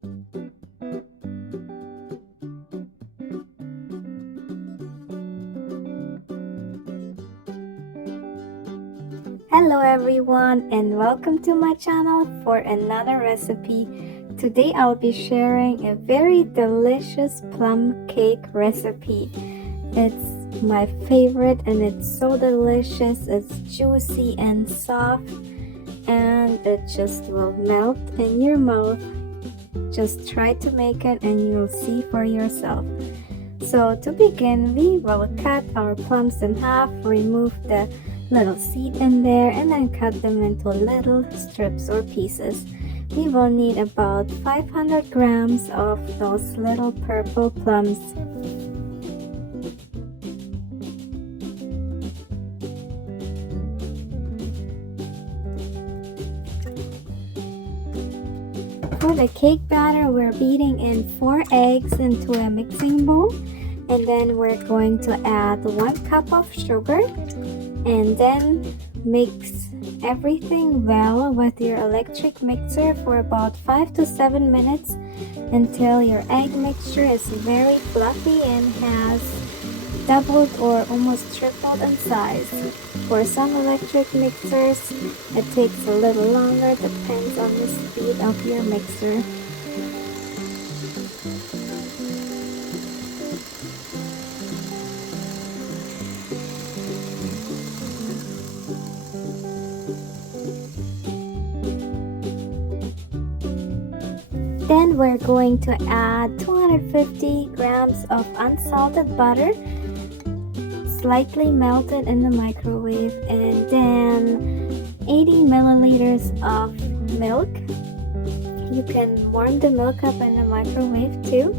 Hello everyone and welcome to my channel for another recipe. Today I'll be sharing a very delicious plum cake recipe. It's my favorite and it's so delicious. It's juicy and soft and it just will melt in your mouth. Just try to make it and you'll see for yourself. So to begin, we will cut our plums in half, remove the little seed in there, and then cut them into little strips or pieces. We will need about 500 grams of those little purple plums. For the cake batter, we're beating in 4 eggs into a mixing bowl, and then we're going to add 1 cup of sugar, and then mix everything well with your electric mixer for about 5 to 7 minutes until your egg mixture is very fluffy and has doubled or almost tripled in size. For some electric mixers, it takes a little longer, depends on the speed of your mixer. Then we're going to add 250 grams of unsalted butter, slightly melted in the microwave, and then 80 milliliters of milk. You can warm the milk up in the microwave too.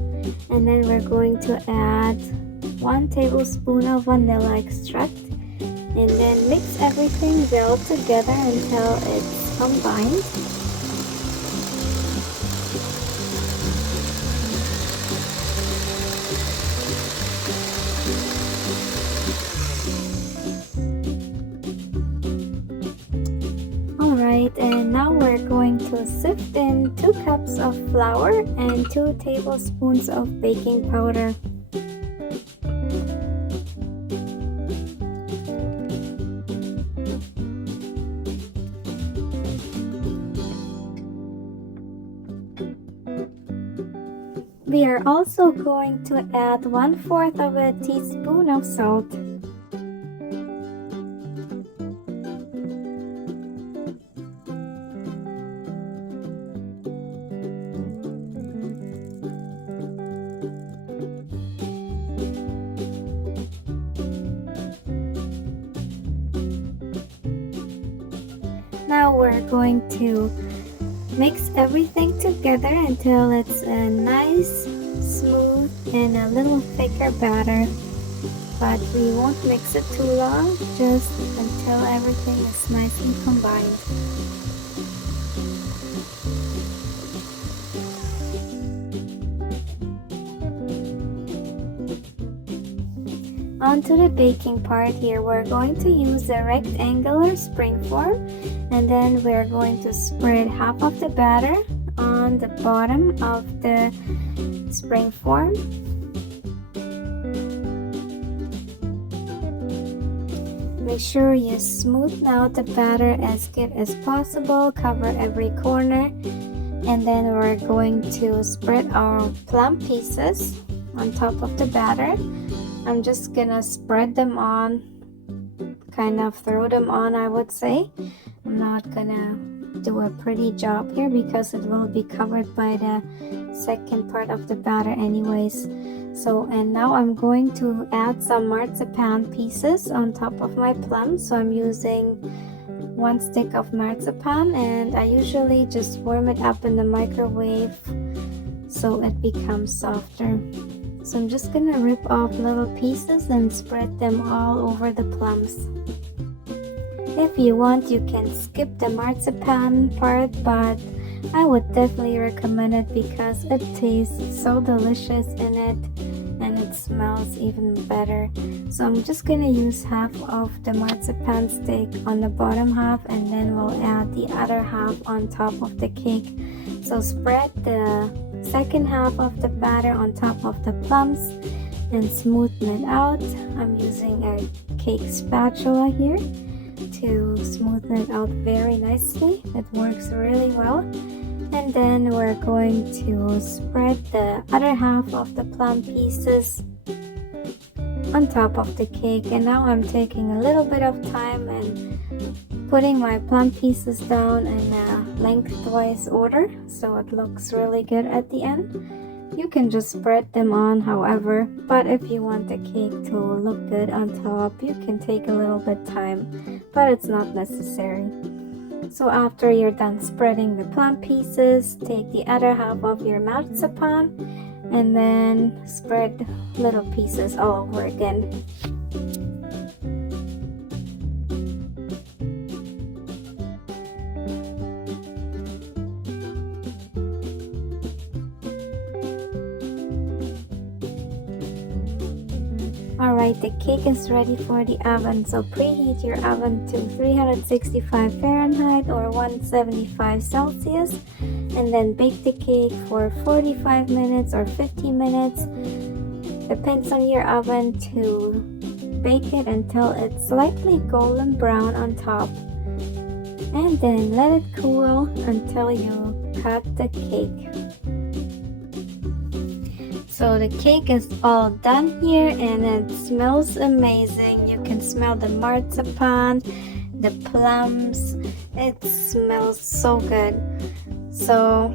And then we're going to add 1 tablespoon of vanilla extract, and then mix everything well together until it's combined. Alright, and now we're going to sift in 2 cups of flour and 2 tablespoons of baking powder. We are also going to add 1/4 of a teaspoon of salt. Now we're going to mix everything together until it's a nice, smooth, and a little thicker batter. But we won't mix it too long, just until everything is nicely combined. On to the baking part. Here we're going to use a rectangular spring form, and then we're going to spread half of the batter on the bottom of the spring form. Make sure you smoothen out the batter as good as possible, cover every corner, and then we're going to spread our plum pieces on top of the batter. I'm just gonna spread them on, kind of throw them on, I would say. I'm not gonna do a pretty job here because it will be covered by the second part of the batter anyways. So, and now I'm going to add some marzipan pieces on top of my plum. So I'm using 1 stick of marzipan, and I usually just warm it up in the microwave so it becomes softer. So I'm just gonna rip off little pieces and spread them all over the plums. If you want, you can skip the marzipan part, but I would definitely recommend it because it tastes so delicious in it and it smells even better. So I'm just gonna use half of the marzipan stick on the bottom half, and then we'll add the other half on top of the cake. So spread the second half of the batter on top of the plums and smoothen it out. I'm using a cake spatula here to smoothen it out very nicely. It works really well. And then we're going to spread the other half of the plum pieces on top of the cake. And now I'm taking a little bit of time and putting my plum pieces down in a lengthwise order so it looks really good at the end. You can just spread them on however, but if you want the cake to look good on top, you can take a little bit time, but it's not necessary. So after you're done spreading the plum pieces, take the other half of your marzipan and then spread little pieces all over again. Alright, the cake is ready for the oven, so preheat your oven to 365 Fahrenheit or 175 Celsius and then bake the cake for 45 minutes or 50 minutes. Depends on your oven to bake it until it's slightly golden brown on top. And then let it cool until you cut the cake. So the cake is all done here and it smells amazing. You can smell the marzipan, the plums. It smells so good. So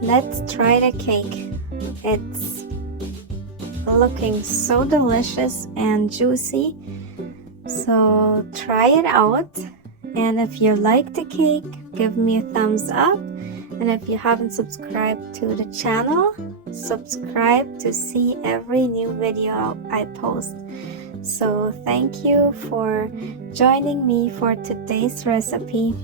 let's try the cake. It's looking so delicious and juicy. So try it out. And if you like the cake, give me a thumbs up. And if you haven't subscribed to the channel, subscribe to see every new video I post. So thank you for joining me for today's recipe.